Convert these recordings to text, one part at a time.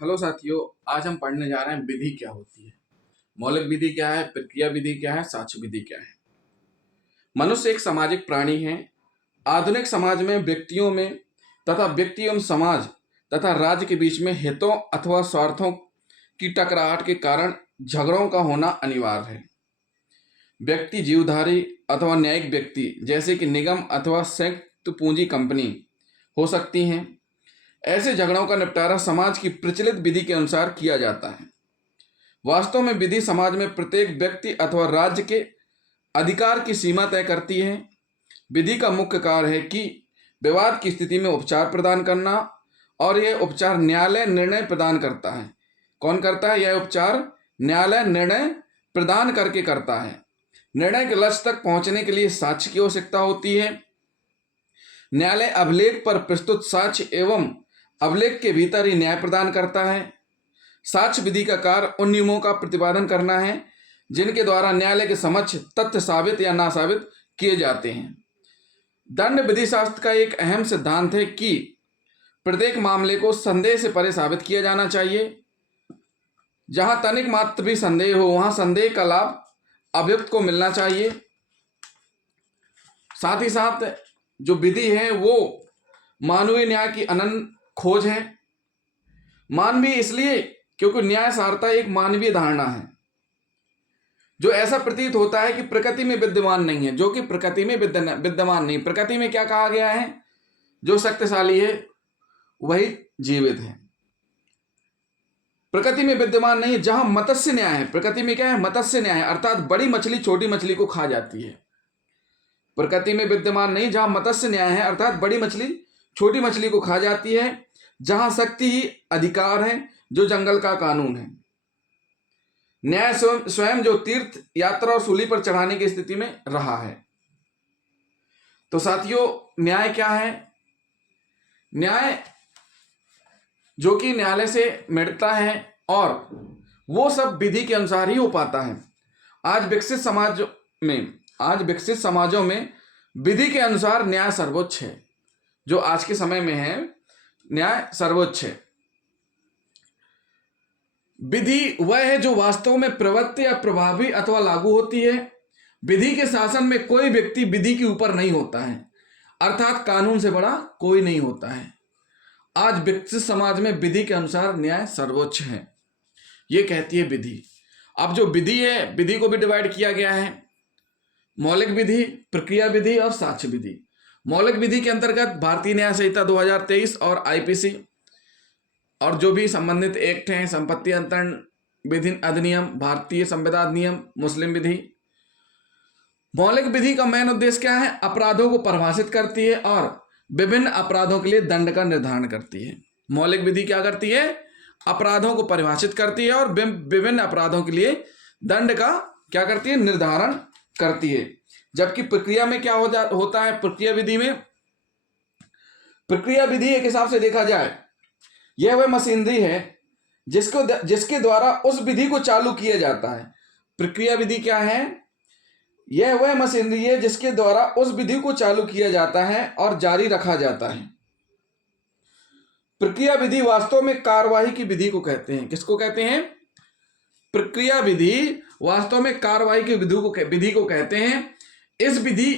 Hello साथियों। आज हम पढ़ने जा रहे हैं विधि क्या होती है, मौलिक विधि क्या है, प्रक्रिया विधि क्या है, साक्ष्य विधि क्या है। मनुष्य एक सामाजिक प्राणी है। आधुनिक समाज में व्यक्तियों में तथा व्यक्ति एवं समाज तथा राज्य के बीच में हितों अथवा स्वार्थों की टकराहट के कारण झगड़ों का होना अनिवार्य है। व्यक्ति जीवधारी अथवा न्यायिक व्यक्ति जैसे कि निगम अथवा संयुक्त पूंजी कंपनी हो सकती हैं। ऐसे झगड़ों का निपटारा समाज की प्रचलित विधि के अनुसार किया जाता है। वास्तव में विधि समाज में प्रत्येक व्यक्ति अथवा राज्य के अधिकार की सीमा तय करती है। विधि का मुख्य कार्य है कि विवाद की स्थिति में उपचार प्रदान करना, और यह उपचार न्यायालय निर्णय प्रदान करता है। कौन करता है? यह उपचार न्यायालय निर्णय प्रदान करके करता है। निर्णय के लक्ष्य तक पहुंचने के लिए साक्ष्य की आवश्यकता होती है। न्यायालय अभिलेख पर प्रस्तुत साक्ष्य एवं अभिलेख के भीतर ही न्याय प्रदान करता है। साक्ष्य विधि का कार्य उन नियमों का प्रतिपादन करना है जिनके द्वारा न्यायालय के समक्ष तथ्य साबित या ना साबित किए जाते हैं। दंड विधि शास्त्र का एक अहम सिद्धांत है कि प्रत्येक मामले को संदेह से परे साबित किया जाना चाहिए। जहां तनिक मात्र भी संदेह हो वहां संदेह का लाभ अभियुक्त को मिलना चाहिए। साथ ही साथ जो विधि है वो मानवीय न्याय की अनंत खोज है। मानवीय इसलिए क्योंकि न्याय सारता एक मानवीय धारणा है जो ऐसा प्रतीत होता है कि प्रकृति में विद्यमान नहीं है, जो कि प्रकृति में विद्यमान नहीं। प्रकृति में क्या कहा गया है? जो शक्तिशाली है वही जीवित है। प्रकृति में विद्यमान नहीं है। जहां मत्स्य न्याय है, प्रकृति में क्या है? मत्स्य न्याय है, अर्थात बड़ी मछली छोटी मछली को खा जाती है। प्रकृति में विद्यमान नहीं जहां मत्स्य न्याय है, अर्थात बड़ी मछली छोटी मछली को खा जाती है। जहां शक्ति ही अधिकार है, जो जंगल का कानून है। न्याय स्वयं जो तीर्थ यात्रा और सूली पर चढ़ाने की स्थिति में रहा है। तो साथियों, न्याय क्या है? न्याय जो कि न्यायालय से मिलता है और वो सब विधि के अनुसार ही हो पाता है। आज विकसित समाजों में विधि के अनुसार न्याय सर्वोच्च है। जो आज के समय में है, न्याय सर्वोच्च है। विधि वह है जो वास्तव में प्रवृत्त या प्रभावी अथवा लागू होती है। विधि के शासन में कोई व्यक्ति विधि के ऊपर नहीं होता है, अर्थात कानून से बड़ा कोई नहीं होता है। आज विकसित समाज में विधि के अनुसार न्याय सर्वोच्च है, ये कहती है विधि। अब जो विधि है, विधि को भी डिवाइड किया गया है: मौलिक विधि, प्रक्रिया विधि और साक्ष्य विधि। मौलिक विधि के अंतर्गत भारतीय न्याय संहिता 2023 और आईपीसी और जो भी संबंधित एक्ट हैं, संपत्ति अंतरण विधि अधिनियम, भारतीय संविदा अधिनियम, मुस्लिम विधि। मौलिक विधि का मेन उद्देश्य क्या है? अपराधों को परिभाषित करती है और विभिन्न अपराधों के लिए दंड का निर्धारण करती है। मौलिक विधि क्या करती है? अपराधों को परिभाषित करती है और विभिन्न अपराधों के लिए दंड का क्या करती है? निर्धारण करती है। जबकि प्रक्रिया में क्या होता है? प्रक्रिया विधि एक हिसाब से देखा जाए, यह वह मशीनरी है जिसके द्वारा उस विधि को चालू किया जाता है। प्रक्रिया विधि क्या है? यह वह मशीनरी है जिसके द्वारा उस विधि को चालू किया जाता है और जारी रखा जाता है। प्रक्रिया विधि वास्तव में कार्यवाही की विधि को कहते हैं। किसको कहते हैं? प्रक्रिया विधि वास्तव में कार्यवाही की विधि को कहते हैं। इस विधि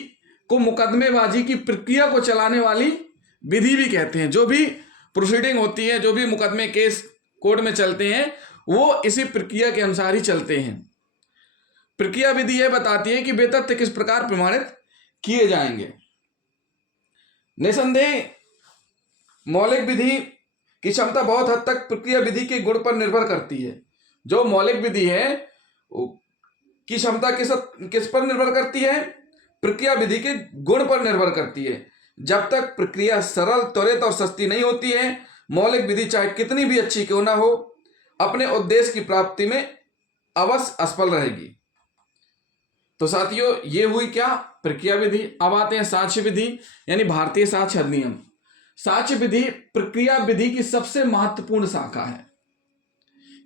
को मुकदमेबाजी की प्रक्रिया को चलाने वाली विधि भी कहते हैं। जो भी प्रोसीडिंग होती है, जो भी मुकदमे केस कोर्ट में चलते हैं, वो इसी प्रक्रिया के अनुसार ही चलते हैं। प्रक्रिया विधि यह बताती है कि वे तथ्य किस प्रकार प्रमाणित किए जाएंगे। निसंदेह मौलिक विधि की क्षमता बहुत हद तक प्रक्रिया विधि के गुण पर निर्भर करती है। जो मौलिक विधि है की क्षमता किस पर निर्भर करती है? प्रक्रिया विधि के गुण पर निर्भर करती है। जब तक प्रक्रिया सरल, त्वरित और सस्ती नहीं होती है, मौलिक विधि चाहे कितनी भी अच्छी क्यों ना हो, अपने उद्देश्य की प्राप्ति में अवश्य असफल रहेगी। तो साथियों, ये हुई क्या? प्रक्रिया विधि। अब आते हैं साक्ष्य विधि, यानी भारतीय साक्ष्य अधिनियम। साक्ष्य विधि प्रक्रिया विधि की सबसे महत्वपूर्ण शाखा है।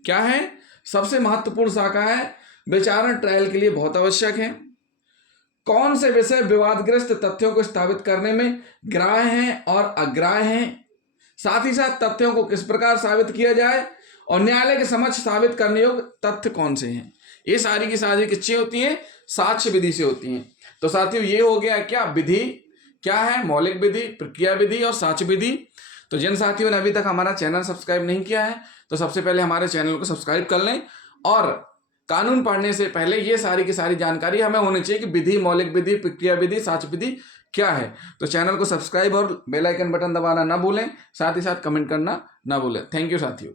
क्या है? सबसे महत्वपूर्ण शाखा है। विचारण ट्रायल के लिए बहुत आवश्यक है। कौन से विषय विवादग्रस्त तथ्यों को स्थापित करने में ग्राह्य हैं और अग्राह्य हैं, साथ ही साथ तथ्यों को किस प्रकार साबित किया जाए, और न्यायालय के समक्ष साबित करने योग्य तथ्य कौन से हैं। ये सारी की सारी किससे होती हैं, साक्ष्य विधि से होती हैं। तो साथियों ये हो गया क्या, विधि क्या है, मौलिक विधि, प्रक्रिया विधि और साक्ष्य विधि। तो जिन साथियों ने अभी तक हमारा चैनल सब्सक्राइब नहीं किया है तो सबसे पहले हमारे चैनल को सब्सक्राइब कर लें, और कानून पढ़ने से पहले ये सारी की सारी जानकारी हमें होनी चाहिए कि विधि, मौलिक विधि, प्रक्रिया विधि, साक्ष्य विधि क्या है। तो चैनल को सब्सक्राइब और बेल आइकन बटन दबाना ना भूलें, साथ ही साथ कमेंट करना ना भूलें। थैंक यू साथियों।